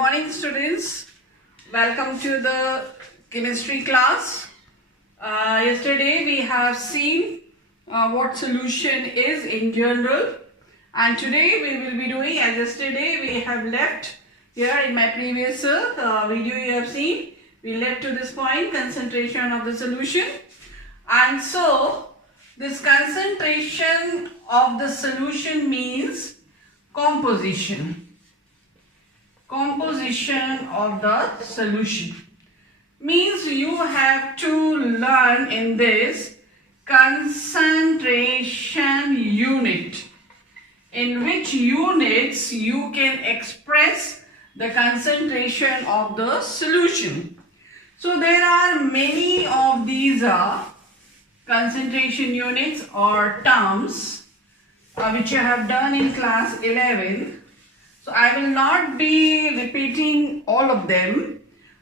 morning, students. Welcome to the chemistry class. Yesterday we have seen what solution is in general, and today we will be doing, as yesterday we have left here in my previous video you have seen, we left to this point concentration of the solution, and so this concentration of the solution means composition of the solution. Means you have to learn in this concentration unit, in which units you can express the concentration of the solution. So there are many of these concentration units or terms which I have done in class 11. So I will not be repeating all of them,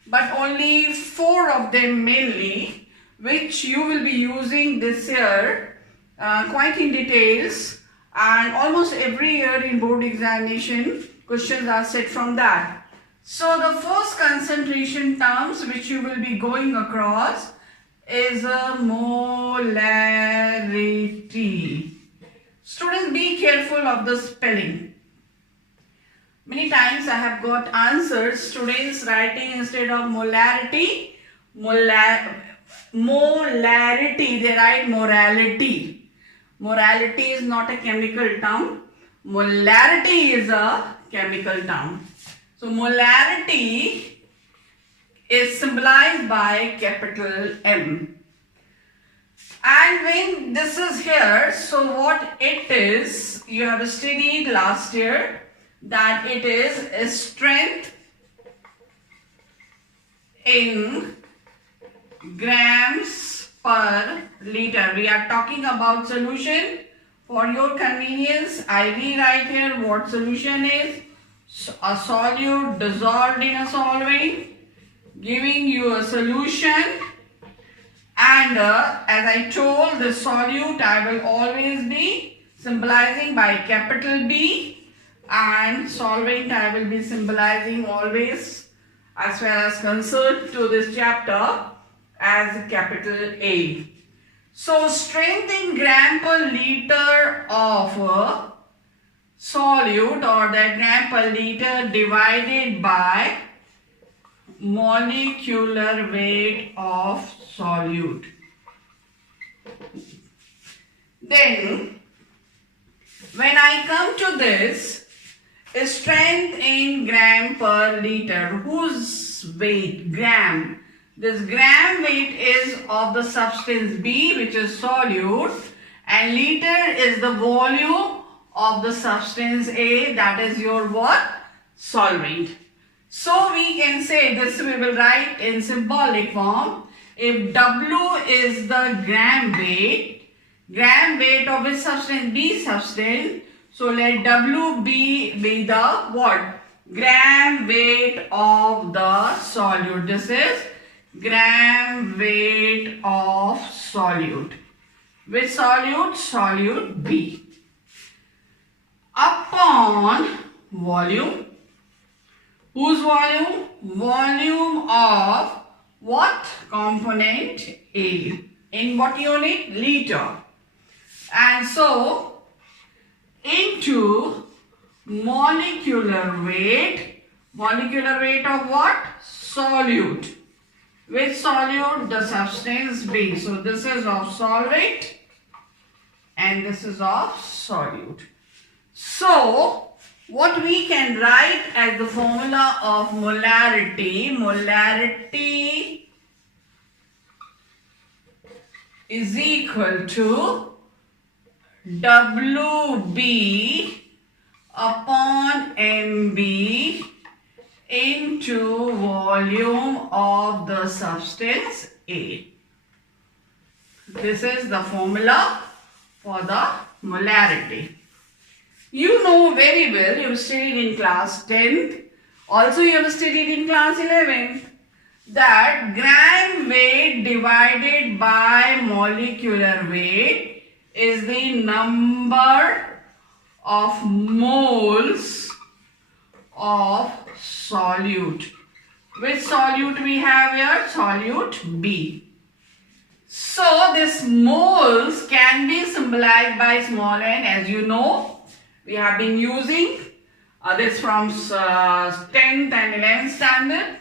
but only 4 of them mainly, which you will be using this year quite in details, and almost every year in board examination questions are set from that. So the first concentration terms which you will be going across is a molarity. Students, be careful of the spelling. Many times I have got answers, students writing instead of molarity, molarity, they write morality. Morality is not a chemical term. Molarity is a chemical term. So molarity is symbolized by capital M. And when this is here, so what it is, you have studied last year, that it is a strength in grams per liter. We are talking about solution. For your convenience, I rewrite here what solution is. A solute dissolved in a solvent, giving you a solution. And as I told, the solute I will always be symbolizing by capital B, and solvent I will be symbolizing always, as far as concerned to this chapter, as capital A. So strength in gram per liter of solute, or the gram per liter divided by molecular weight of solute. Then when I come to this strength in gram per liter, whose weight? Gram. This gram weight is of the substance B, which is solute, and liter is the volume of the substance A, that is your what? Solvent. So we can say this, we will write in symbolic form. If W is the gram weight of a substance, B substance, so let W be the what? Gram weight of the solute. This is gram weight of solute. Which solute? Solute B. Upon volume. Whose volume? Volume of what? Component A. In what unit? Liter. And so into molecular weight of what? Solute. Which solute? The substance B. So this is of solvent and this is of solute. So what we can write as the formula of molarity, molarity is equal to WB upon MB into volume of the substance A. This is the formula for the molarity. You know very well, you have studied in class 10th, also you have studied in class 11th, that gram weight divided by molecular weight is the number of moles of solute. Which solute we have here? Solute B. So this moles can be symbolized by small n, as you know. We have been using this from 10th and 11th standard.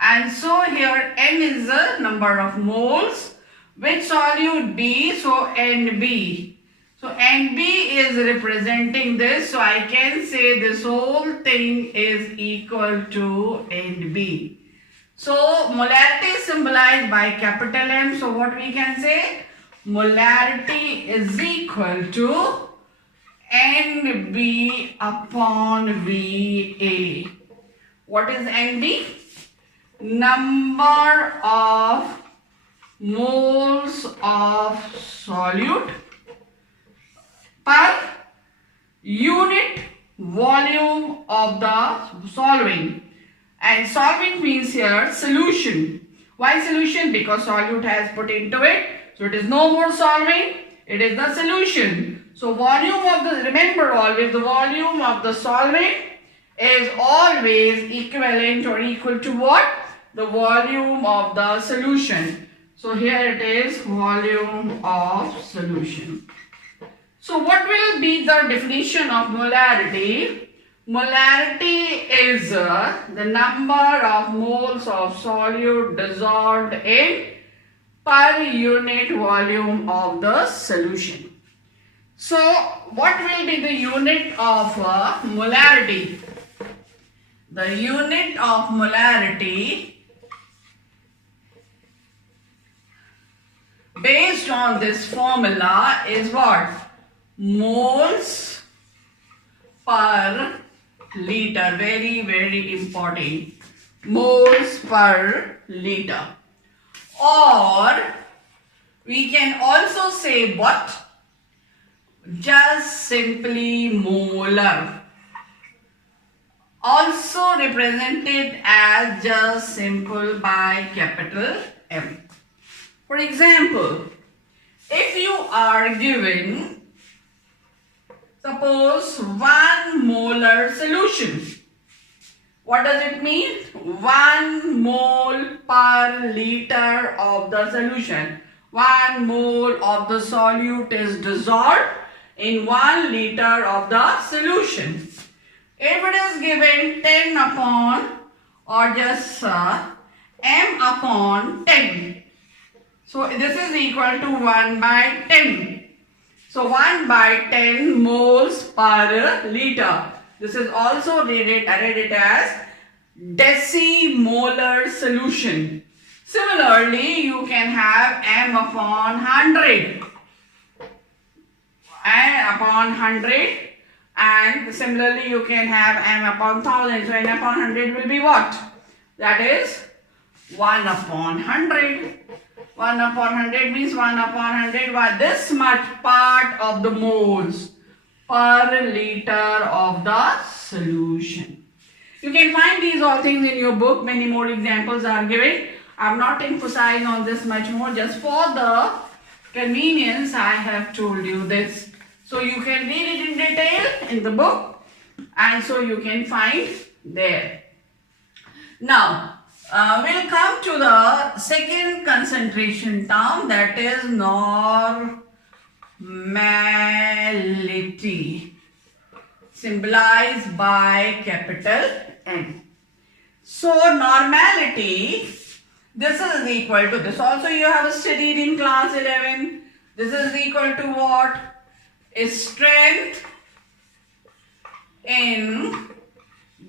And so here n is the number of moles. Which solute B? So NB. So NB is representing this. So I can say this whole thing is equal to NB. So molarity is symbolized by capital M. So what we can say? Molarity is equal to NB upon VA. What is NB? Number of moles of solute per unit volume of the solving. And solvent means here solution. Why solution? Because solute has put into it. So it is no more solving. It is the solution. So volume of the, remember always, the volume of the solvent is always equivalent or equal to what? The volume of the solution. So here it is volume of solution. So what will be the definition of molarity? Molarity is the number of moles of solute dissolved in per unit volume of the solution. So what will be the unit of molarity? The unit of molarity based on this formula is what? Moles per liter. Very, very important. Moles per liter. Or we can also say what? Just simply molar. Also represented as just simple by capital M. For example, if you are given, suppose 1 molar solution. What does it mean? 1 mole per liter of the solution. 1 mole of the solute is dissolved in 1 liter of the solution. If it is given 10 upon or just m upon 10. So this is equal to 1 by 10. So 1 by 10 moles per liter. This is also read it as decimolar solution. Similarly, you can have m upon 100. M upon 100. And similarly, you can have m upon 1000. So n upon 100 will be what? That is 1 upon 100. 1 upon 100 means 1 upon 100. Why? This much part of the moles per liter of the solution. You can find these all things in your book. Many more examples are given. I am not emphasizing on this much more. Just for the convenience, I have told you this. So you can read it in detail in the book. And so you can find there. Now, we'll come to the second concentration term, that is normality, symbolized by capital N. So normality, this is equal to this. Also you have studied in class 11. This is equal to what? Strength in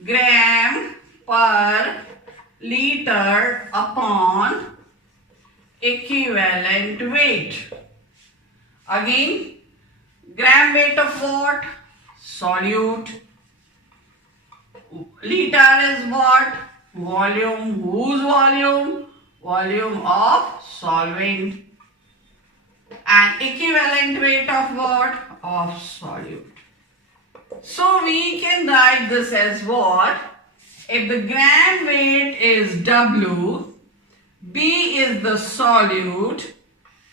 gram per liter upon equivalent weight. Again, gram weight of what? Solute. Liter is what? Volume. Whose volume? Volume of solvent. And equivalent weight of what? Of solute. So we can write this as what? If the gram weight is W, B is the solute.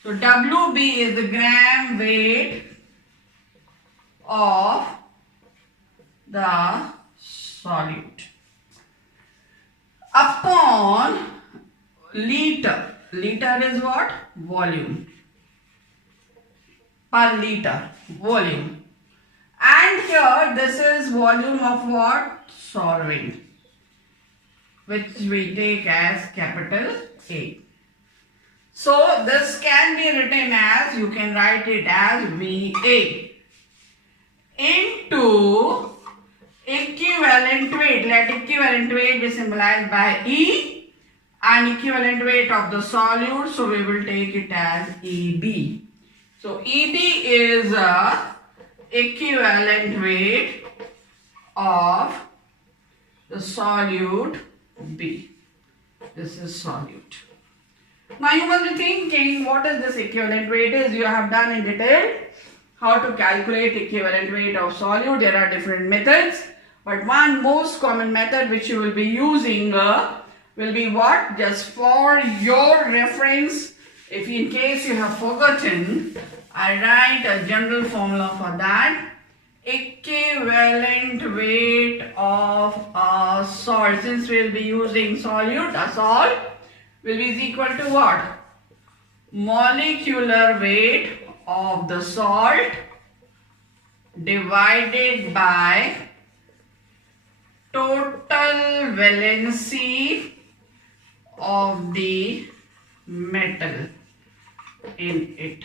So WB is the gram weight of the solute. Upon liter, liter is what? Volume. Per liter, volume. And here this is volume of what? Solvent, which we take as capital A. So this can be written as, you can write it as VA into equivalent weight. Let equivalent weight be symbolized by E and equivalent weight of the solute. So we will take it as EB. So EB is a equivalent weight of the solute B. This is solute. Now you must be thinking, what is this equivalent weight is? You have done in detail how to calculate equivalent weight of solute. There are different methods, but one most common method which you will be using will be what? Just for your reference, if in case you have forgotten, I write a general formula for that. Equivalent weight of a salt, since we will be using solute, a salt will be equal to what? Molecular weight of the salt divided by total valency of the metal in it.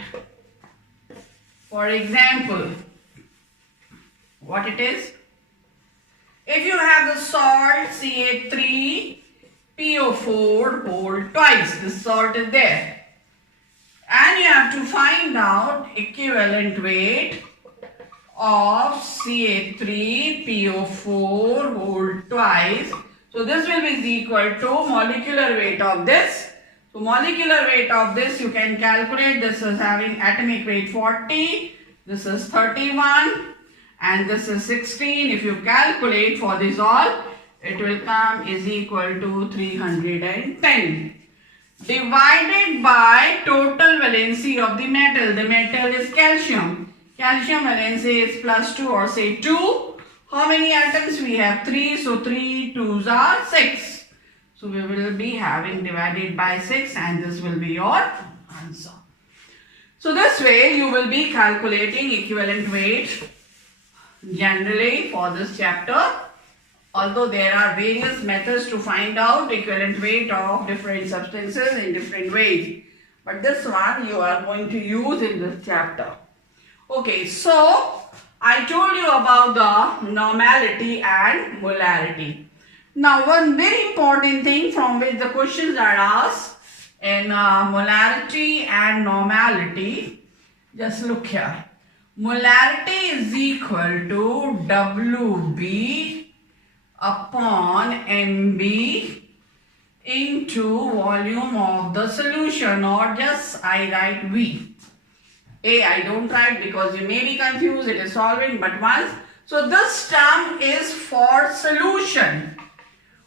For example, what it is? If you have the salt Ca3PO4 whole twice, this salt is there, and you have to find out equivalent weight of Ca3PO4 whole twice. So this will be equal to molecular weight of this. So molecular weight of this you can calculate. This is having atomic weight 40, this is 31, and this is 16. If you calculate for this all, it will come is equal to 310 divided by total valency of the metal. The metal is calcium. Calcium valency is +2 or say 2. How many atoms we have? 3. So 3 2s are 6. So we will be having divided by 6, and this will be your answer. So this way you will be calculating equivalent weight generally for this chapter. Although there are various methods to find out equivalent weight of different substances in different ways, but this one you are going to use in this chapter. Okay, so I told you about the normality and molarity. Now one very important thing from which the questions are asked in molarity and normality, just look here. Molarity is equal to WB upon MB into volume of the solution, or just I write V. A I don't write because you may be confused, it is solvent, but once. So this term is for solution.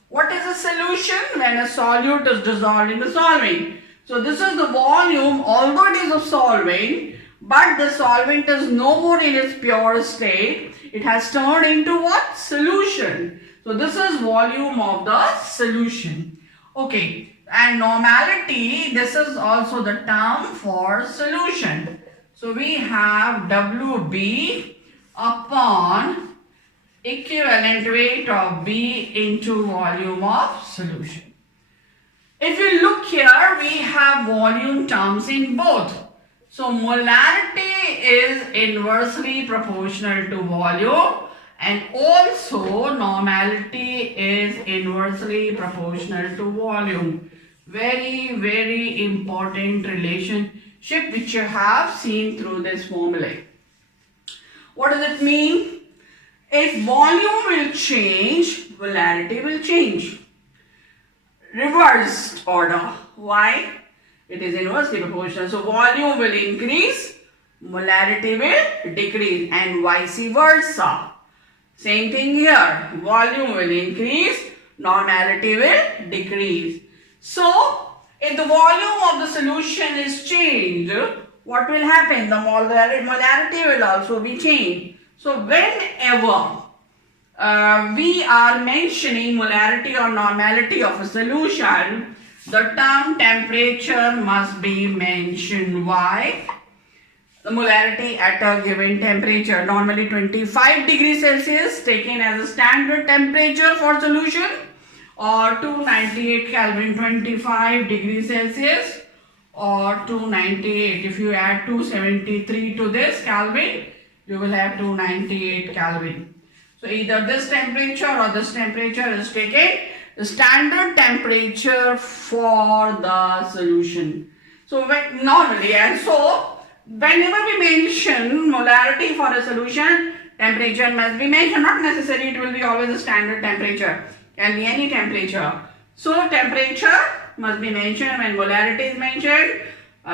What is a solution? When a solute is dissolved in a solvent. So this is the volume, although it is a solvent, but the solvent is no more in its pure state. It has turned into what? Solution. So this is volume of the solution. Okay, and normality, this is also the term for solution. So we have WB upon equivalent weight of B into volume of solution. If you look here, we have volume terms in both. So molarity is inversely proportional to volume, and also normality is inversely proportional to volume. Very, very important relationship which you have seen through this formula. What does it mean? If volume will change, molarity will change. Reversed order. Why? It is inversely proportional. So volume will increase, molarity will decrease, and vice versa. Same thing here. Volume will increase, normality will decrease. So if the volume of the solution is changed, what will happen? The molarity will also be changed. So whenever we are mentioning molarity or normality of a solution, the term temperature must be mentioned. Why? The molarity at a given temperature, normally 25 degrees Celsius taken as a standard temperature for solution, or 298 Kelvin 25 degrees Celsius, or 298. If you add 273 to this Kelvin, you will have 298 Kelvin. So either this temperature or this temperature is taken the standard temperature for the solution. So normally, and so whenever we mention molarity for a solution, temperature must be mentioned. Not necessary it will be always a standard temperature. Can be any temperature. So temperature must be mentioned when molarity is mentioned.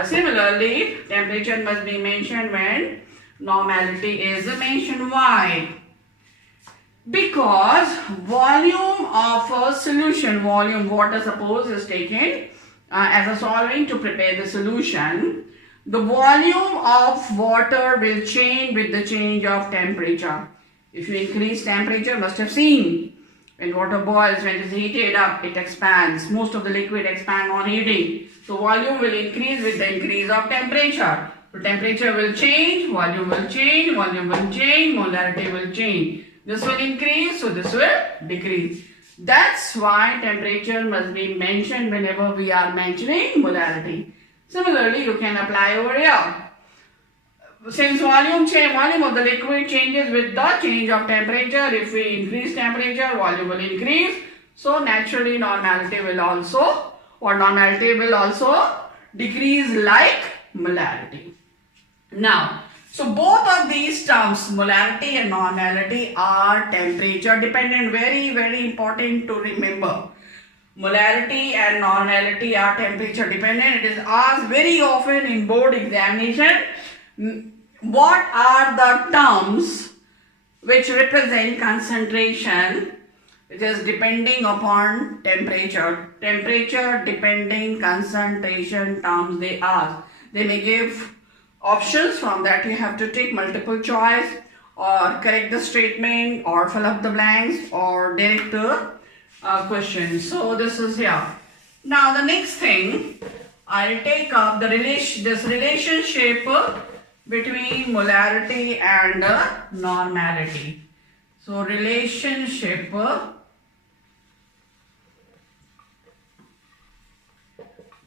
Similarly, temperature must be mentioned when normality is mentioned. Why? Because volume of a solution, volume water suppose is taken as a solvent to prepare the solution. The volume of water will change with the change of temperature. If you increase temperature, must have seen when water boils, when it is heated up, it expands. Most of the liquid expand on heating. So volume will increase with the increase of temperature. So temperature will change, volume will change, volume will change, molarity will change. This will increase, so this will decrease. That's why temperature must be mentioned whenever we are mentioning molarity. Similarly, you can apply over here. Since volume of the liquid changes with the change of temperature, if we increase temperature, volume will increase. So naturally normality will also decrease like molarity. Now, so both of these terms, molarity and normality, are temperature dependent. Very, very important to remember. Molarity and normality are temperature dependent. It is asked very often in board examination. What are the terms which represent concentration, which is depending upon temperature? Temperature depending concentration terms they ask. They may give options. From that you have to take multiple choice, or correct the statement, or fill up the blanks, or direct the question. So this is here. Now the next thing, I'll take up this relationship between molarity and normality. So relationship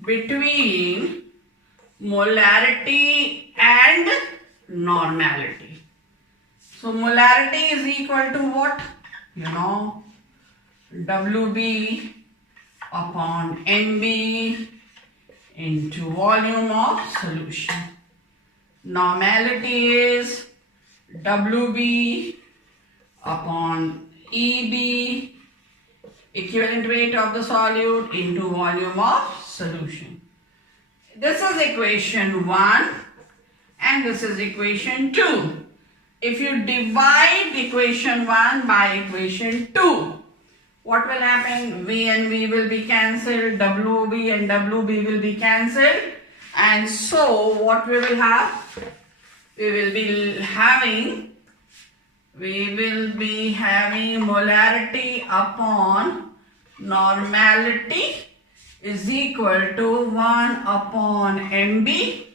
between molarity and normality. So molarity is equal to what? WB upon MB into volume of solution. Normality is WB upon EB, equivalent weight of the solute, into volume of solution. This is equation 1 and this is equation 2. If you divide equation 1 by equation 2, what will happen? V and V will be cancelled, WB and WB will be cancelled, and so what we will have? We will be having molarity upon normality is equal to 1 upon MB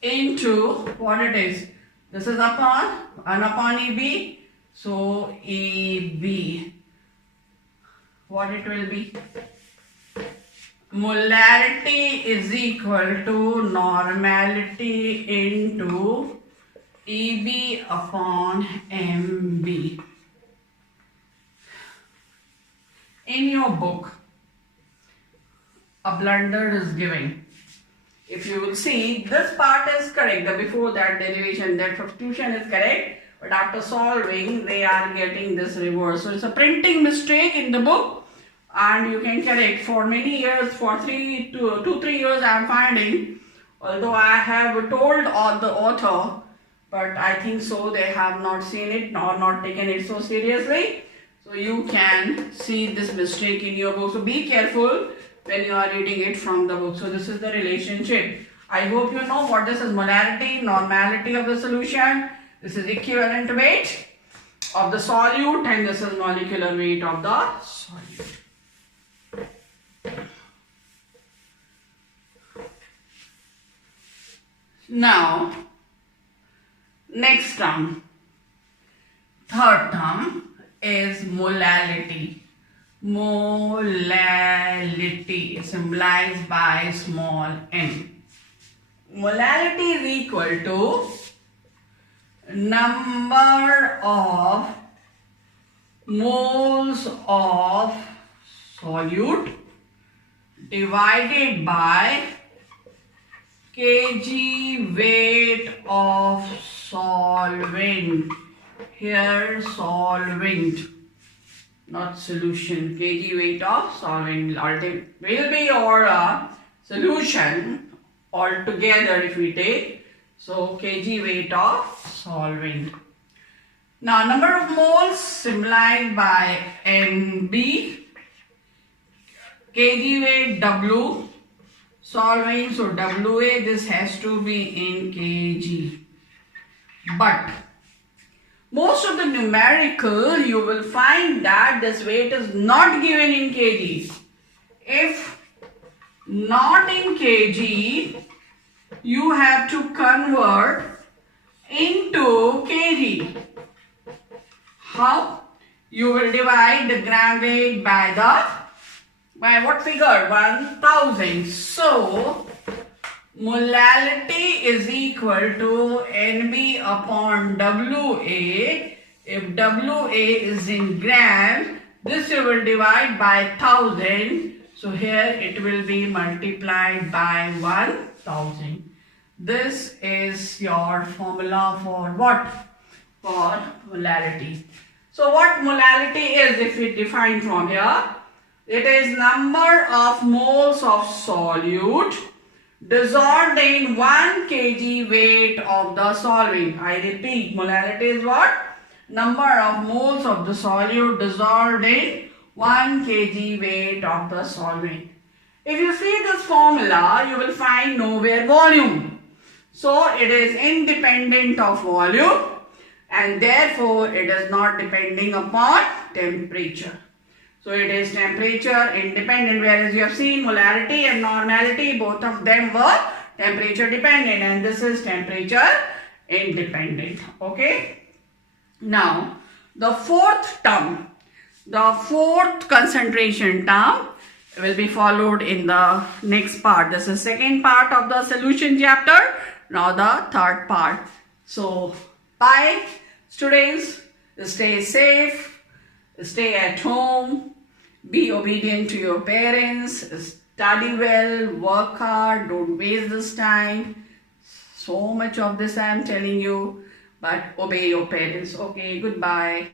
into what it is. This is upon 1 upon EB, so EB. What it will be? Molarity is equal to normality into EB upon MB. In your book, a blunder is given. If you will see, this part is correct. The before that derivation, that substitution is correct. But after solving, they are getting this reverse. So it's a printing mistake in the book. And you can correct. For many years, for 2 to 3 years I am finding, although I have told all the author, but I think so they have not seen it or not taken it so seriously. So you can see this mistake in your book. So be careful when you are reading it from the book. So this is the relationship. I hope you know what this is: molarity, normality of the solution. This is equivalent weight. of the solute, and this is molecular weight of the solute. Now, next term, third term is molality. Molality symbolized by small m. Molality is equal to number of moles of solute divided by kg weight of solvent. Here solvent, not solution. Kg weight of solvent will be your solution altogether if we take. So kg weight of solvent. Now number of moles symbolized by Mb, kg weight W, solvent, so Wa, this has to be in kg. But most of the numerical you will find that this weight is not given in kg. If not in kg, you have to convert into kg. How? You will divide the gram weight by what figure? 1000. So molality is equal to Nb upon Wa. If Wa is in grams, this you will divide by 1000. So here it will be multiplied by 1000. This is your formula for what? For molality. So what molality is, if we define from here, it is number of moles of solute dissolved in 1 kg weight of the solvent. I repeat, molality is what? Number of moles of the solute dissolved in 1 kg weight of the solvent. If you see this formula, you will find nowhere volume. So it is independent of volume, and therefore it is not depending upon temperature. So it is temperature independent, whereas you have seen molarity and normality, both of them were temperature dependent, and this is temperature independent. Okay. Now the fourth term, the fourth concentration term will be followed in the next part. This is second part of the solution chapter. Now the third part. So bye students, stay safe, stay at home, be obedient to your parents, study well, work hard, don't waste this time. So much of this I am telling you, but obey your parents. Okay, goodbye.